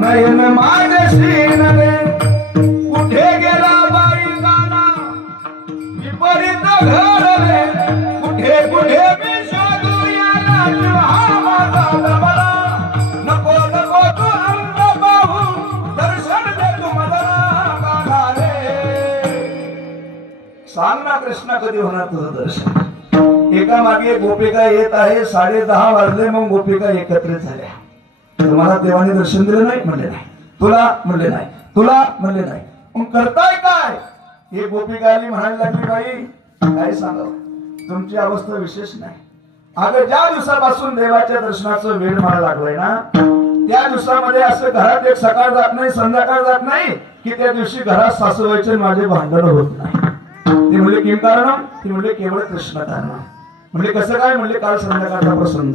नयन माझ्याशी नरे कुठे गेला बाई गाना विपरीत घडले कुठे कुठे मी शोधू याला हा माझा जमला नको नको तू रंग पाहू दर्शन दे तू मला गाना रे सांग ना कृष्णा कधी होणार तुझं दर्शन एका मागे एक गोपिका येत आहे 10:30 वाजले मग गोपिका एकत्रित झाल्या तुम्हाला देवाने दर्शन दिलं नाही म्हणले नाही तुला म्हणले नाही तुला म्हणले नाही मग करताय काय हे गोपिका आली म्हणायला लागली बाई काय सांगावं तुमची अवस्था विशेष नाही अगं ज्या दिवसापासून देवाच्या दर्शनाचं वेळ मला लागलाय ना त्या दिवसामध्ये असं घरात एक सकाळ जात नाही संध्याकाळ जात नाही की त्या दिवशी घरात सासूबाईचे माझे भांडण होत नाही ते म्हणले किम कारण ते म्हणले केवळ कृष्ण कारण म्हणले कसं काय म्हणले काल संध्याकाळचा प्रसंग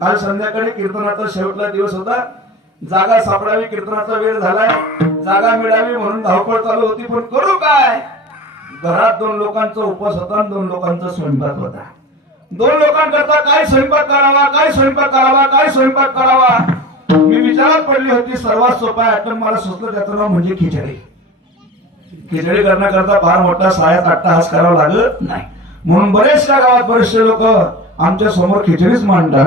काल संध्याकाळी कीर्तनाचा शेवटला दिवस होता जागा सापडावी कीर्तनाचा वेळ झालाय जागा मिळावी म्हणून धावपळ चालू होती पण करू काय घरात 2 लोकांचा उपवास होता आणि 2 लोकांचा स्वयंपाक होता 2 लोकांकरता काय स्वयंपाक करावा काय स्वयंपाक करावा काय स्वयंपाक करावा मी विचारात पडली होती सर्वात सोपा आयटम मला सुचलं त्याचं नाव म्हणजे खिचडी खिचडी करण्याकरता फार मोठा 7-8 तास करावा लागत नाही म्हणून बरेचशा गावात बरेचसे लोक आमच्या समोर खिचडीच मांडतात